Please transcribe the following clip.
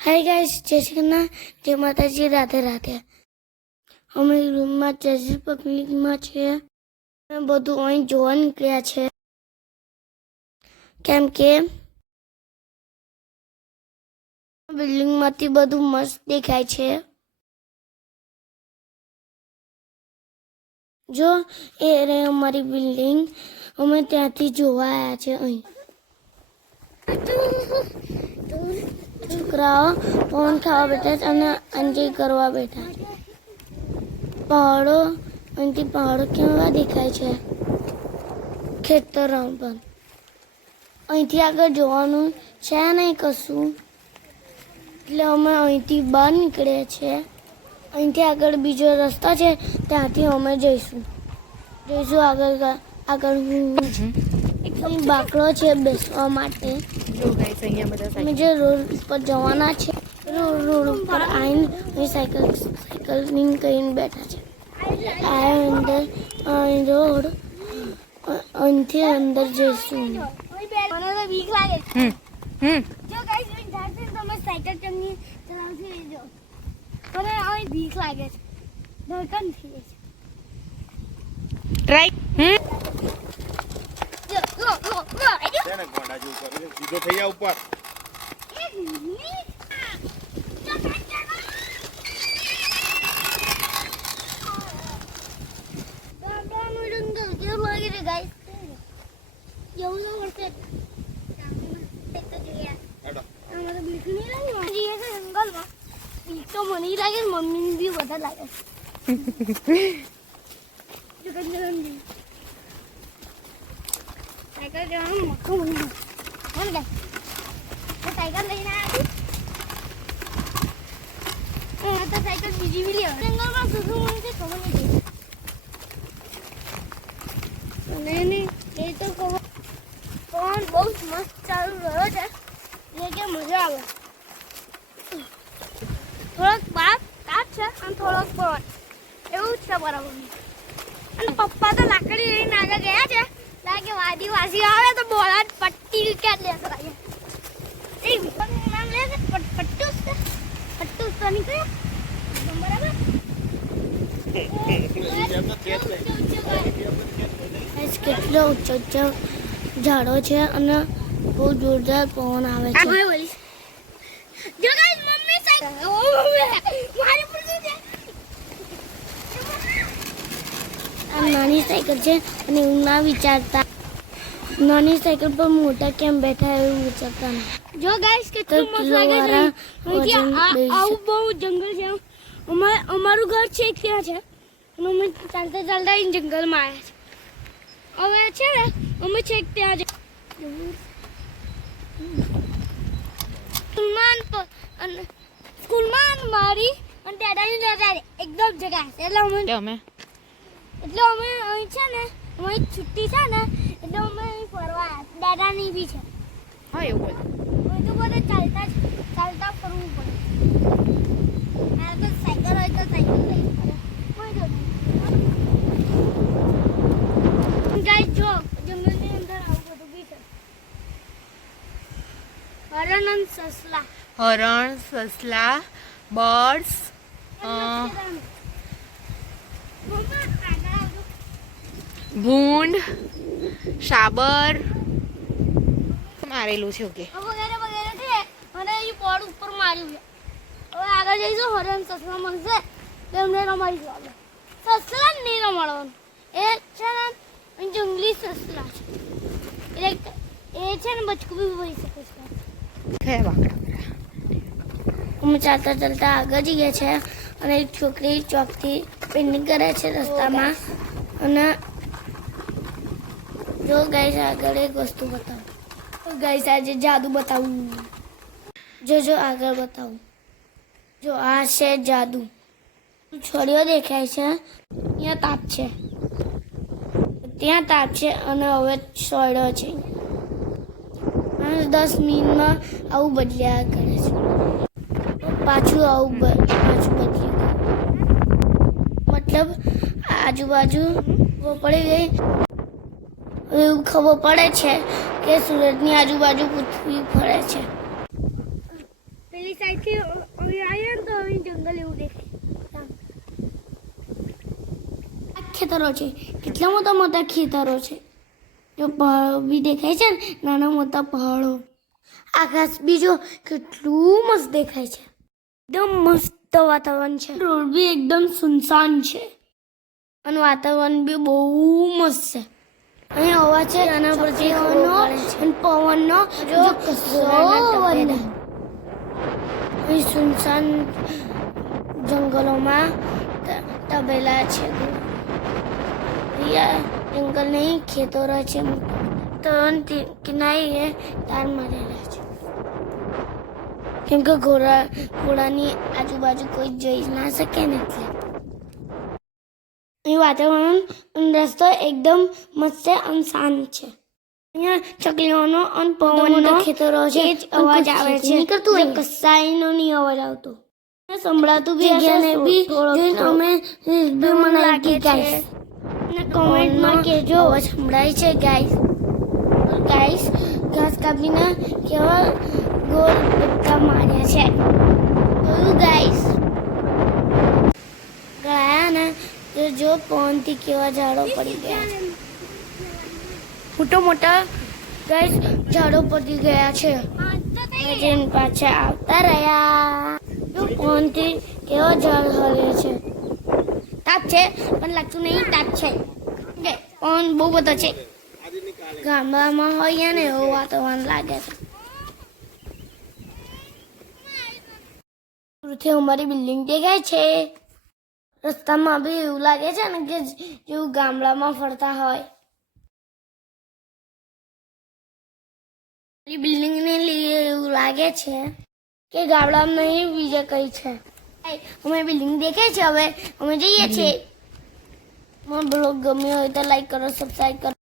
Hi guys જય શ્રી કૃષ્ણ જય માતાજી રાધે રાધે અમે રૂમમાં ચેઝી પબ્લિકમાં છે અમે બધું અહીં જોવા નીકળ્યા છે. કેમ કે બિલ્ડિંગમાંથી બધું મસ્ત દેખાય છે. જો, એ રે અમારી બિલ્ડિંગ. અમે ત્યાંથી જોવા આવ્યા છે અહીં. છોકરાઓ ફોન ખાવા બેઠા છે અને એન્જોય કરવા બેઠા છે. પહાડો અહીંથી પહાડો કેવા દેખાય છે? ખેતરો પર. અહીંથી આગળ જોવાનું છે નહીં કશું? એટલે અમે અહીંથી બહાર નીકળ્યા છીએ અહીંથી આગળ બીજો રસ્તો છે ત્યાંથી અમે જઈશું. જઈશું આગળ આગળ એકદમ બાકડો છે બેસવા માટે. જો ગાઈસ અહીંયા બધા અમે જે રોડ ઉપર જવાના છે રોડ રોડ ઉપર આવીને સાયકલ સાયકલિંગ કરીને બેઠા છે. આ અંદર રોડ અહીંથી અંદર જઈશું મને તો બીક લાગે છે. હમ હમ. જો ગાઈસ મેં જાણતી તમે સાયકલ ચમની ચલાવતી રહેજો. મને અહીં બીક લાગે છે. ધડકન થઈ છે. ટ્રાય હમ જો લો લો લો આજો છે ને ગોંડા જેવું કરે સીધો થઈ જા ઉપર. મને લાગે ને બી બધા લાગે. સાયકલ જવાનું બીજી બી લેવા જંગલમાં એ તો બહુ મસ્ત ચાલુ રહ્યો છે એટલે કે મજા આવે થોડોક બાપ કાપ છે અને થોડોક પવન એવું જ છે બરાબર. અને પપ્પા તો લાકડી લઈને આગળ ગયા છે. લાગે વાદી આવે તો બોલા પટ્ટી કે એ નામ લે પટ્ટુસ પટ્ટુસ તો નીકળ્યો એકદમ બરાબર કેટલો ઊંચો ઊંચો ઝાડો છે અને બહુ જોરદાર પવન આવે છે. જો ગાઈસ મમ્મી સાયકલ ઓ મમ્મી મારી પર શું છે આ નાની સાયકલ છે અને એવું ના વિચારતા. નાની સાયકલ પર મોટા કેમ બેઠા એવું વિચારતા જો ગાઈસ કેટલું મસ્ત લાગે છે. આવું બહુ જંગલ છે. અમાર અમારું ઘર છે એક ત્યાં છે. અને અમે ચાલતા ચાલતા એ જંગલમાં આવ્યા છે. હવે છે ને અમે છેક ત્યાં સ્કૂલમાં અને સ્કૂલમાં મારી અને દાદાની રજા એકદમ જગ્યા એટલે અમે? એટલે અમે અહીં છે ને અમારી છુટ્ટી છે ને એટલે અમે અહીં ફરવા આવ્યા. દાદાની બી છે. હા એવું બધું બધું બધે ચાલતા જ ચાલતા ફરવું પડે. મારે તો સાયકલ હોય તો સાયકલ લઈ પડે જો જંગલની અંદર આવું બધું બી છે. હરણ અને સસલા. હરણ સસલા બર્ડ્સ મમ્મા આગળ આવજો ભૂંડ સાબર. મારેલું છે ઓકે વગેરે વગેરે છે. અને એ બોર્ડ ઉપર માર્યું છે. હવે આગળ જઈશું. હરણ સસલા મળશે. તો એમને રમાડીશું આપણે સસલા નહીં રમાડવાનું એ છે ને જંગલી સસલા છે. એટલે એ છે ને બચકું બી ભરી શકે છે. કયા વાકડા અમે ચાલતા ચાલતા આગળ જઈએ છે. અને એક છોકરી ચોકથી પેન્ટિંગ કરે છે રસ્તામાં. અને જો ગાઈસ આગળ એક વસ્તુ બતાવું. ગાઈસ આજે જાદુ બતાવું. જો જો આગળ બતાવું. જો, આ છે જાદુ. છોડીઓ દેખાય છે ત્યાં તાપ છે. ત્યાં તાપ છે અને હવે છોડ્યો છે. દસ મિનિટમાં આવું બદલ્યા કરે છે. પાછું આવું પાછું બદલ્યું મતલબ, આજુબાજુ પડી ગઈ. એવું ખબર પડે છે કે સુરતની આજુબાજુ પૃથ્વી ફરે છે. પેલી સાઈડથી આવીએ ને તો જંગલ એવું દેખાય. આ ખેતરો છે. કેટલા મોટા મોટા ખેતરો છે? જો પહાડો બી દેખાય છે ને નાના મોટા પહાડો. આકાશ બીજો કેટલું મસ્ત દેખાય છે. એકદમ મસ્ત વાતાવરણ છે. રોડ બી એકદમ સુનસાન છે. અને વાતાવરણ બી બહુ મસ્ત છે. અહીં અવાજ છે આના પરથી અને પવનનો જો નહીં અહીં સુનસાન જંગલોમાં તબેલા છે. જંગલ નહીં રહે છે. ત્રણ કિનારીએ કિનારે તાર મારેલા છે. કેમ કે ઘોડા ઘોડાની આજુબાજુ કોઈ જઈ ના શકે ને એટલે અહીં વાતાવરણ રસ્તો એકદમ મસ્ત અને શાંત છે. અહીંયા ચકલીઓનો અને પવનનો ખેતરો છે જ અવાજ આવે છે. નીકળતું કસાઈનો નહીં અવાજ આવતો. સંભળાતું બી હશે બી જોઈને અમે બી મને લાગી ગાઈસ અને કોમેન્ટમાં કહેજો અવાજ સંભળાય છે ગાઈસ ગાઈસ ઘાસ કાપીને કેવા ગોલ બટકા માર્યા છે. જોયું ગાઈસ ગયા ને તો જો પવનથી કેવા ઝાડો પડી ગયા. છે મોટા મોટા ગાઈસ ઝાડો પડી ગયા છે. પાછા આવતા રહ્યા. જો પવનથી કેવા ઝાડ હલે છે. તાપ છે, પણ લાગતું નહીં, તાપ છે. પવન બહુ બધો છે. ગામડામાં હોય ને એવું વાતાવરણ લાગે છે. દૂરથી અમારી બિલ્ડિંગ દેખાય છે. રસ્તામાં બી એવું લાગે છે ને કે જેવું ગામડામાં ફરતા હોય. બિલ્ડિંગ ને લીધે એવું લાગે છે કે ગામડામાં નહીં બીજે કઈ છે. અમે બિલ્ડિંગ દેખાય છે હવે? અમે જઈએ છીએ. મને બ્લોગ ગમ્યો હોય તો લાઈક કરો સબસ્ક્રાઈબ કરો.